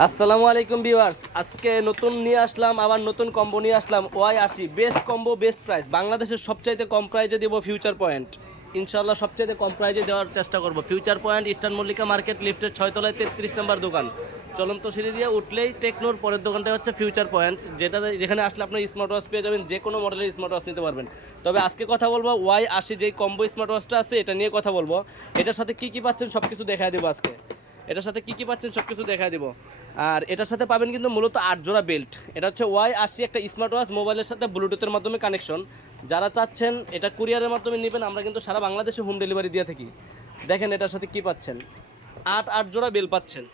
আসসালামু আলাইকুম ভিউয়ার্স, আজকে নতুন নিয়ে আসলাম, আবার নতুন কম্বো নিয়ে আসলাম। Y80 best combo, best price, বাংলাদেশের সবচাইতে কম প্রাইজে দেবো ফিউচার পয়েন্ট। ইনশাল্লাহ সবচাইতে কম প্রাইজে দেওয়ার চেষ্টা করব। Future point, eastern Mallika market, লিফটের 6 তলায় 33 নম্বর দোকান। চলন্ত সিঁড়ি দিয়ে উঠলেই টেকনোর পরের দোকানটা হচ্ছে ফিউচার পয়েন্ট, যেখানে আসলে আপনার স্মার্ট ওয়াচ পেয়ে যাবেন, যে কোনো মডেলের স্মার্ট ওয়াচ নিতে পারবেন। তবে আজকে কথা বলবো Y80 যেই কম্বো স্মার্ট ওয়াচটা আছে এটা নিয়ে কথা বলবো। এটার সাথে কী কী পাচ্ছেন সব কিছু দেখা দেবো আজকে। এটার সাথে কী কী পাচ্ছেন সব কিছু দেখা দেবো। আর এটার সাথে পাবেন কিন্তু মূলত 8 জোড়া বেল্ট। এটা হচ্ছে Y80, একটা স্মার্ট ওয়াচ, মোবাইলের সাথে ব্লুটুথের মাধ্যমে কানেকশন। যারা চাচ্ছেন এটা কুরিয়ারের মাধ্যমে নেবেন, আমরা কিন্তু সারা বাংলাদেশে হোম ডেলিভারি দিয়ে থাকি। দেখেন এটার সাথে কী পাচ্ছেন, আট জোড়া বেল পাচ্ছেন।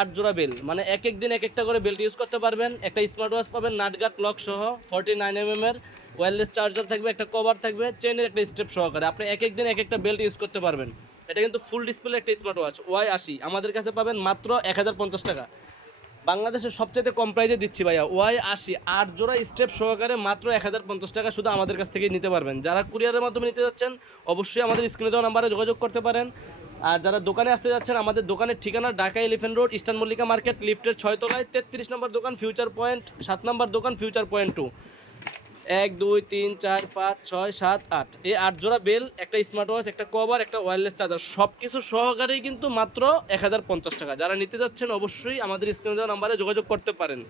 আট জোড়া বেল মানে এক এক দিন এক একটা করে বেল্ট ইউজ করতে পারবেন। একটা স্মার্ট ওয়াচ পাবেন নাটগাট লক সহ, 49 এর ওয়্যারলেস চার্জার থাকবে, একটা কভার থাকবে, চেনের একটা স্টেপ সহকারে। আপনি এক এক দিন এক একটা বেল্ট ইউজ করতে পারবেন। এটা কিন্তু ফুল ডিসপ্লে একটা স্মার্ট ওয়াচ Y80, আমাদের কাছে পাবেন মাত্র 1050 টাকা। বাংলাদেশের সবচেয়ে কম প্রাইজে দিচ্ছি ভাইয়া। Y80 8 জোড়া স্টেপ সহকারে মাত্র 1050 টাকা, শুধু আমাদের কাছ থেকে নিতে পারবেন। যারা কুরিয়ারের মাধ্যমে নিতে যাচ্ছেন অবশ্যই আমাদের স্ক্রিনে দেওয়া নাম্বারে যোগাযোগ করতে পারেন। আর যারা দোকানে আসতে যাচ্ছেন, আমাদের দোকানের ঠিকানা Dhaka elephant road, eastern Mallika market, লিফটের 6 তলায় 33 নম্বর দোকান, ফিউচার পয়েন্ট 7 নম্বর দোকান, ফিউচার পয়েন্ট 2। 1 2 3 4 5 6 7 8, এই 8 জোড়া বেল, একটা স্মার্ট ওয়াচ, একটা কভার, একটা ওয়্যারলেস চার্জার, সব কিছু সহকারেই কিন্তু মাত্র 1050 টাকা। যারা নিতে যাচ্ছেন অবশ্যই আমাদের স্ক্রিনে দেওয়া নাম্বারে যোগাযোগ করতে পারেন।